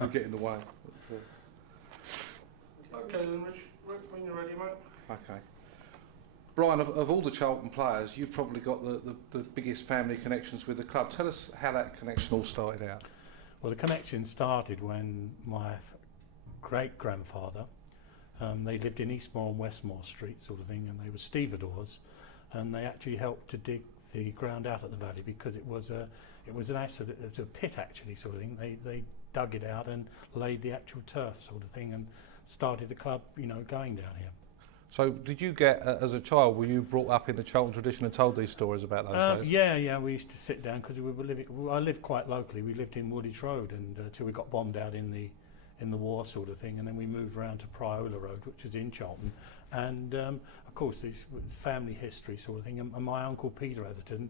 We get in the way. Okay then, Rich, when you're ready, mate. Okay. Brian, of all the Charlton players, you've probably got the biggest family connections with the club. Tell us how that connection all started out. Well, the connection started when my great-grandfather, they lived in Eastmore and Westmore Street sort of thing, and they were stevedores, and they actually helped to dig the ground out at the valley because it was a pit actually sort of thing. They dug it out and laid the actual turf sort of thing and started the club, going down here. So did you get, as a child, were you brought up in the Charlton tradition and told these stories about those days? Yeah, we used to sit down because I lived quite locally. We lived in Woolwich Road and till we got bombed out in the war sort of thing, and then we moved around to Priola Road, which was in Charlton, and of course this was family history sort of thing, and my uncle Peter Etherton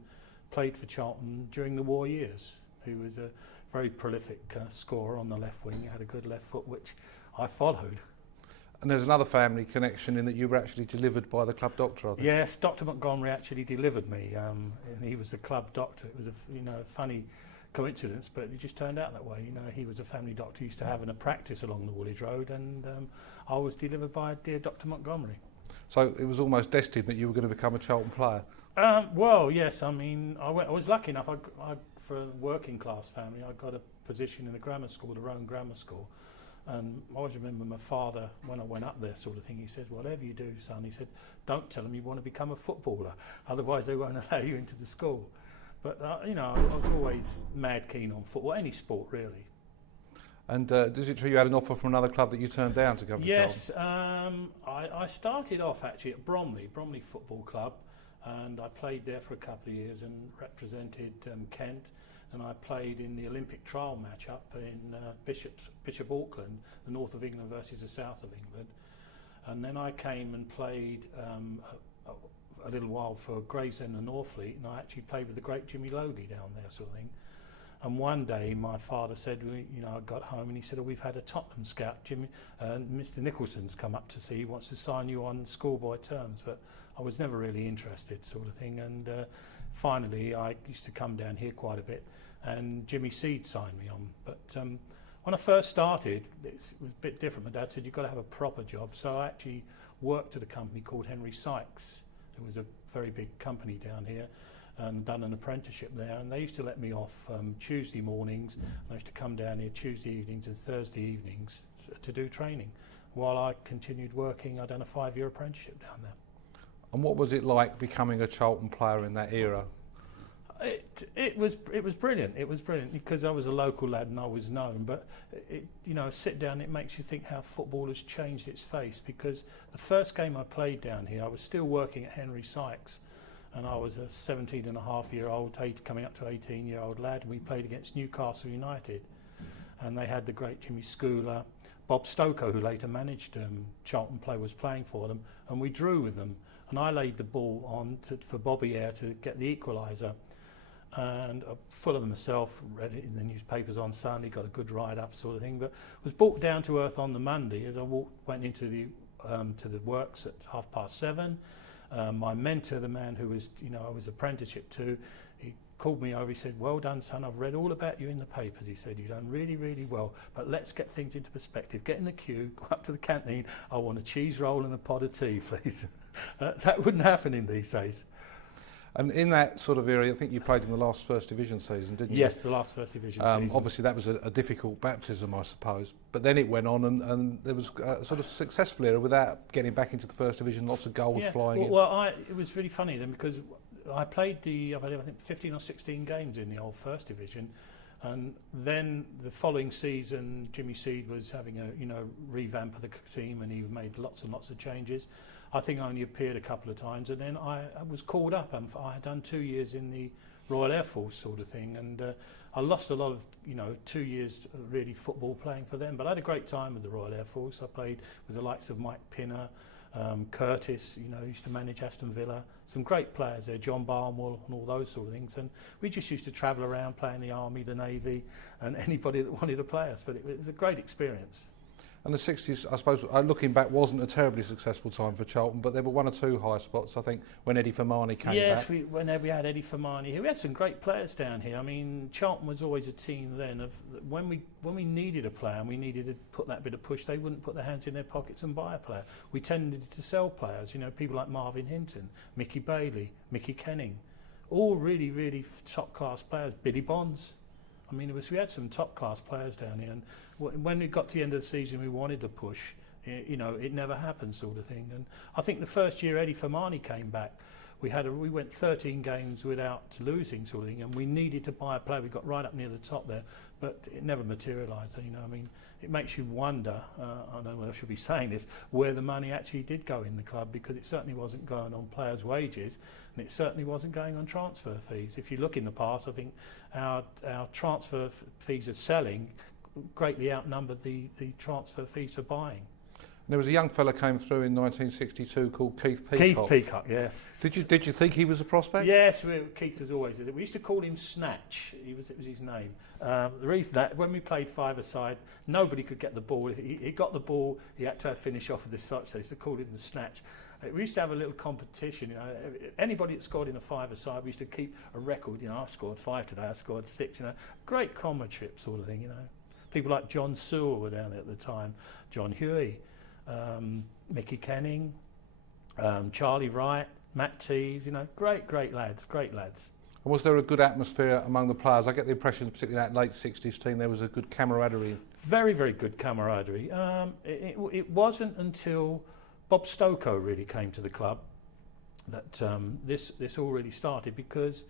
played for Charlton during the war years. He was a very prolific scorer on the left wing. He had a good left foot, which I followed. And there's another family connection in that you were actually delivered by the club doctor, I think. Yes, Dr. Montgomery actually delivered me, and he was the club doctor. It was a funny coincidence, but it just turned out that way. He was a family doctor, used to have a practice along the Woolwich Road, and I was delivered by dear Dr. Montgomery. So it was almost destined that you were going to become a Charlton player? Well, yes. I mean, I was lucky enough. For a working class family, I got a position in a grammar school, the Roan Grammar School. And I always remember my father, when I went up there sort of thing, he said, whatever you do, son, he said, don't tell them you want to become a footballer, otherwise they won't allow you into the school. But, I was always mad keen on football, any sport really. And is it true you had an offer from another club that you turned down to come to Charlton? Yes, I started off actually at Bromley Football Club, and I played there for a couple of years and represented Kent. And I played in the Olympic trial match up in Bishop Auckland, the north of England versus the south of England. And then I came and played a little while for Gravesend and Northfleet, and I actually played with the great Jimmy Logie down there sort of thing. And one day my father said, I got home and he said, we've had a Tottenham scout, Mr. Nicholson's come up to see, he wants to sign you on schoolboy terms. But I was never really interested sort of thing. And finally I used to come down here quite a bit, and Jimmy Seed signed me on. But when I first started, it was a bit different. My dad said, you've got to have a proper job. So I actually worked at a company called Henry Sykes. It was a very big company down here, and done an apprenticeship there. And they used to let me off Tuesday mornings, and I used to come down here Tuesday evenings and Thursday evenings to do training. While I continued working, I'd done a 5-year apprenticeship down there. And what was it like becoming a Charlton player in that era? It was brilliant. It was brilliant because I was a local lad and I was known. But sit down, it makes you think how football has changed its face. Because the first game I played down here, I was still working at Henry Sykes, and I was a 17-and-a-half-year-old, coming up to 18-year-old lad, and we played against Newcastle United, and they had the great Jimmy Schooler, Bob Stokoe, who later managed Charlton Play, was playing for them, and we drew with them. And I laid the ball on for Bobby Eyre to get the equaliser. And full of myself, read it in the newspapers on Sunday, got a good ride up sort of thing, but was brought down to earth on the Monday as I went into the to the works at 7:30. My mentor, the man who was I was apprenticeship to, he called me over. He said, "Well done, son. I've read all about you in the papers." He said, "You've done really, really well. But let's get things into perspective. Get in the queue, go up to the canteen. I want a cheese roll and a pot of tea, please." That wouldn't happen in these days. And in that sort of area, I think you played in the last First Division season, didn't you? Yes, the last First Division season. Obviously, that was a difficult baptism, I suppose. But then it went on, and there was a sort of successful era without getting back into the First Division. Lots of goals flying in. Well, it was really funny then because I played I think 15 or 16 games in the old First Division, and then the following season, Jimmy Seed was having a revamp of the team, and he made lots and lots of changes. I think I only appeared a couple of times, and then I was called up, and I had done 2 years in the Royal Air Force sort of thing, and I lost a lot of 2 years really football playing for them, but I had a great time with the Royal Air Force. I played with the likes of Mike Pinner, Curtis, used to manage Aston Villa, some great players there, John Barnwell and all those sort of things, and we just used to travel around playing the Army, the Navy, and anybody that wanted to play us, but it was a great experience. And the 60s, I suppose, looking back, wasn't a terribly successful time for Charlton, but there were 1 or 2 high spots, I think, when Eddie Fermani came back. Yes, when we had Eddie Fermani here. We had some great players down here. I mean, Charlton was always a team then of when we needed a player and we needed to put that bit of push, they wouldn't put their hands in their pockets and buy a player. We tended to sell players, you know, people like Marvin Hinton, Mickey Bailey, Mickey Kenning, all really, really top-class players. Billy Bonds. I mean, we had some top-class players down here, and when it got to the end of the season, we wanted to push. You know, it never happened, sort of thing. And I think the first year Eddie Fermani came back, we went 13 games without losing, sort of thing, and we needed to buy a player. We got right up near the top there, but it never materialised. You know, I mean, it makes you wonder. I don't know whether I should be saying this, where the money actually did go in the club, because it certainly wasn't going on players' wages, and it certainly wasn't going on transfer fees. If you look in the past, I think our transfer fees of selling greatly outnumbered the transfer fees for buying. And there was a young fella came through in 1962 called Keith Peacock. Keith Peacock, yes. Did you think he was a prospect? Yes, Keith was always. We used to call him Snatch. It was his name. The reason that when we played five-a-side, nobody could get the ball. If he got the ball, he had to finish off with this side. So we used to call him the Snatch. We used to have a little competition. You know, anybody that scored in a five-a-side, we used to keep a record. You know, I scored 5 today. I scored 6. You know, great comradeship sort of thing. You know, people like John Sewell were down there at the time. John Huey. Mickey Kenning, Charlie Wright, Matt Tees, you know, great lads. And was there a good atmosphere among the players? I get the impression, particularly that late 60s team, there was a good camaraderie. Very, very good camaraderie. It wasn't until Bob Stokoe really came to the club that this all really started, because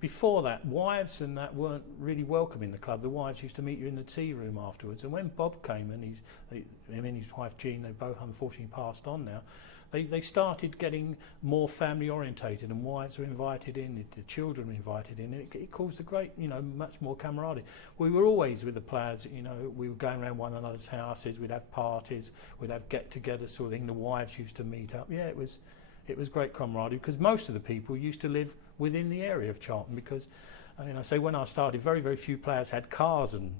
before that, wives and that weren't really welcome in the club. The wives used to meet you in the tea room afterwards. And when Bob came, and him and his wife Jean, they both unfortunately passed on now, they started getting more family orientated, and wives were invited in, the children were invited in. It caused a great, you know, much more camaraderie. We were always with the players, you know, we were going around one another's houses, we'd have parties, we'd have get-togethers sort of thing. The wives used to meet up. Yeah, it was great camaraderie, because most of the people used to live within the area of Charlton, because you know, so when I started, very, very few players had cars, and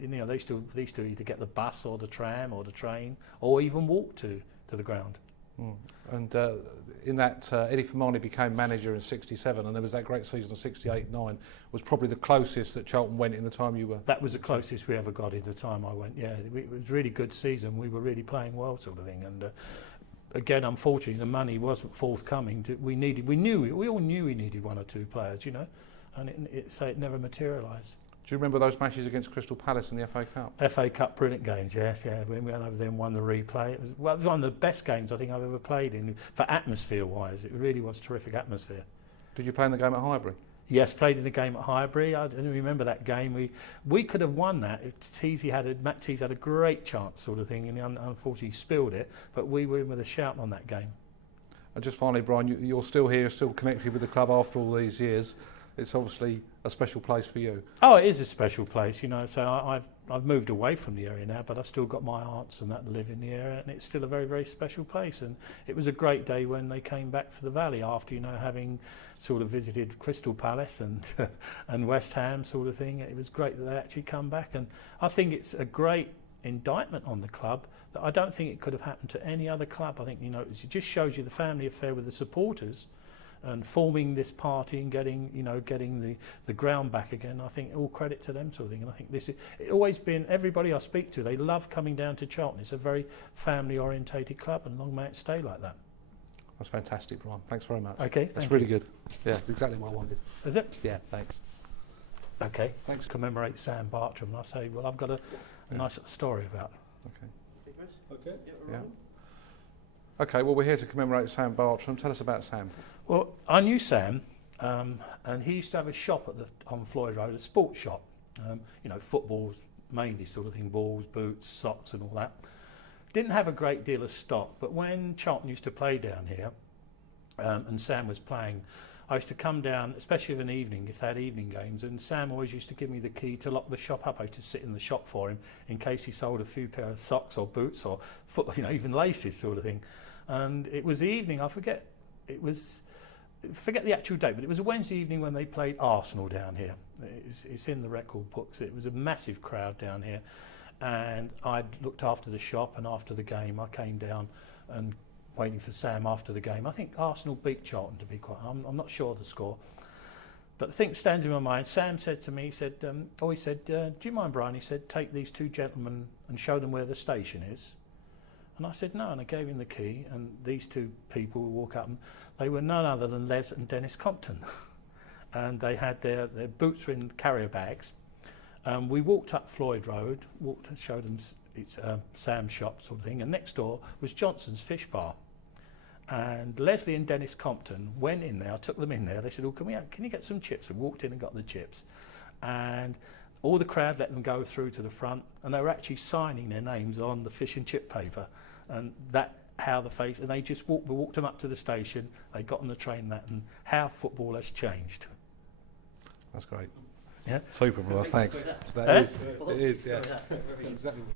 you know, they used to either get the bus or the tram or the train, or even walk to the ground. Mm. And in that, Eddie Fermani became manager in '67, and there was that great season of '68-9. Was probably the closest that Charlton went in the time you were. That was the closest we ever got in the time I went. Yeah, it was a really good season. We were really playing well, sort of thing, and. Again, unfortunately, the money wasn't forthcoming. We all knew we needed 1 or 2 players, you know, and it never materialised. Do you remember those matches against Crystal Palace in the FA Cup? FA Cup, brilliant games, yes, yeah. When we went over there and won the replay, it was one of the best games I think I've ever played in, for atmosphere-wise. It really was terrific atmosphere. Did you play in the game at Highbury? Yes, played in the game at Highbury. I didn't remember that game. We could have won that if Matt Tees had a great chance, sort of thing, and he unfortunately spilled it. But we were in with a shout on that game. And just finally, Brian, you're still here, still connected with the club after all these years. It's obviously a special place for you. Oh, it is a special place, you know. So I've moved away from the area now, but I've still got my aunts and that live in the area, and it's still a very, very special place. And it was a great day when they came back for the Valley after, you know, having sort of visited Crystal Palace and and West Ham, sort of thing. It was great that they actually come back, and I think it's a great indictment on the club that I don't think it could have happened to any other club. I think, you know, it just shows you the family affair with the supporters, and forming this party and getting the ground back again. I think all credit to them, sort of thing. And I think it's always been, everybody I speak to, they love coming down to Charlton. It's a very family orientated club, and long may it stay like that. That's fantastic, Brian. Thanks very much. Okay, that's really good. Yeah, it's exactly what I wanted. Is it? Yeah, thanks. Okay, thanks. Commemorate Sam Bartram. And I say, well, I've got a nice little story about. Okay. Yeah. Okay, well, we're here to commemorate Sam Bartram. Tell us about Sam. Well, I knew Sam, and he used to have a shop on Floyd Road, a sports shop. You know, footballs mainly, sort of thing, balls, boots, socks, and all that. Didn't have a great deal of stock, but when Charlton used to play down here, and Sam was playing, I used to come down, especially of an evening, if they had evening games, and Sam always used to give me the key to lock the shop up. I used to sit in the shop for him in case he sold a few pair of socks or boots or even laces, sort of thing. And it was the evening, forget the actual date, but it was a Wednesday evening when they played Arsenal down here. It's in the record books. It was a massive crowd down here. and I looked after the shop, and after the game I came down and waiting for Sam after the game. I think Arsenal beat Charlton, to be quite, I'm not sure of the score. But the thing that stands in my mind, Sam said to me, he said, do you mind, Brian? He said, take these two gentlemen and show them where the station is. And I said, no, and I gave him the key, and these two people would walk up, and they were none other than Les and Dennis Compton. And they had their boots were in carrier bags. We walked up Floyd Road, walked and showed them Sam's shop sort of thing, and next door was Johnson's Fish Bar. And Leslie and Dennis Compton went in there. I took them in there. They said, "Oh, can you get some chips?" We walked in and got the chips, and all the crowd let them go through to the front, and they were actually signing their names on the fish and chip paper, and that how the face. And they just we walked them up to the station. They got on the train, and how football has changed. That's great. Yeah. Super, brother. Thanks. That is. It is. Yeah. Exactly.